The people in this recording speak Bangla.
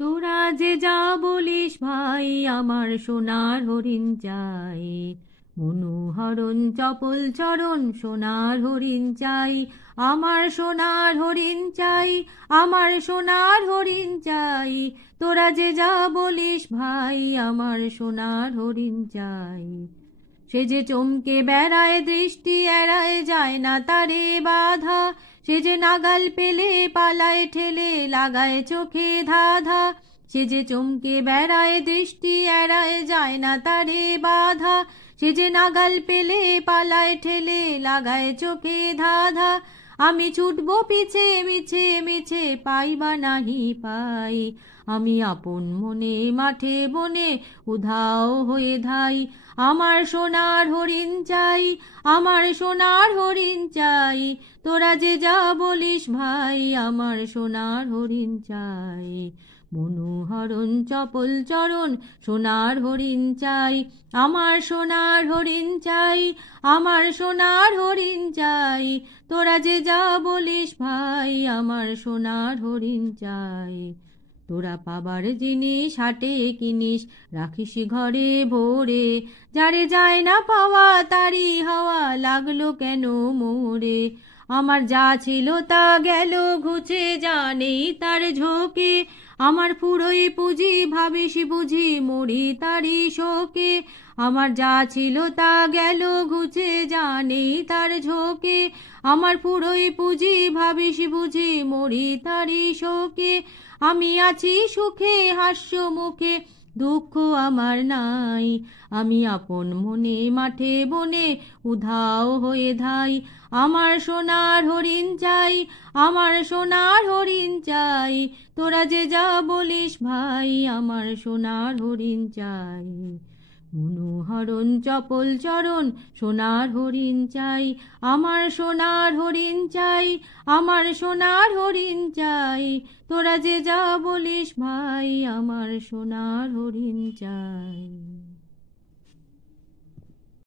তোরা যে যা বলিস ভাই, আমার সোনার হরিণ চাই। মনোহরণ চপল চরণ সোনার হরিণ চাই, আমার সোনার হরিণ চাই, আমার সোনার হরিণ চাই। তোরা যে যা বলিস ভাই, আমার সোনার হরিণ চাই। সে যে চমকে বেড়ায়, দৃষ্টি এড়ায়, যায় না তারে বাধা। সে যে নাগাল পেলে পালায় ঠেলে, লাগায় চোখে ধাঁধা। সে যে চমকে বেড়ায়, দৃষ্টি এড়ায়, যায় না তারে বাধা। সে যে নাগাল পেলে পালায় ঠেলে, লাগায় চোখে ধাঁধা। আমি ছুটবো পিছে মিছে মিছে, পাইবা নাহি পাই। আমি আপন মনে মাঠে বনে উধাও হয়ে ধাই। আমার সোনার হরিণ চাই, আমার সোনার হরিণ চাই। তোরা যে যা বলিস ভাই, আমার সোনার হরিণ চাই। মনোহরণ চপল চরণ সোনার হরিণ চাই, আমার সোনার হরিণ চাই, আমার সোনার হরিণ চাই। তোরা যে যা বলিস ভাই, আমার সোনার হরিণ চাই। তোরা পাবার জিনিস হাটে কিনিস, রাখিস ঘরে ভরে। যারে যায় না পাওয়া, তারি হাওয়া লাগলো কেন মোরে। আমার যা ছিল তা গেল ঘুচে, জানেই তার ঝোঁকে। আমার ফুরোই পুঁজি ভাবিস বুঝি, মরি তারি শোকে। আমার যা ছিল তা গেল ঘুচে, জানেই তার ঝোঁকে। আমার ফুরোই পুঁজি ভাবিস বুঝি, মরি তারি শোকে। আমি আছি সুখে হাস্য মুখে, দুঃখ আমার নাই। আমি আপন মনে মাঠে বনে উধাও হয়ে ধাই। আমার সোনার হরিণ চাই, আমার সোনার হরিণ চাই। তোরা যে যা বলিস ভাই, আমার সোনার হরিণ চাই। মনোহরণ চপল চরণ সোনার হরিণ চাই, আমার সোনার হরিণ চাই, আমার সোনার হরিণ চাই। তোরা যে যা বলিস ভাই, আমার সোনার হরিণ চাই।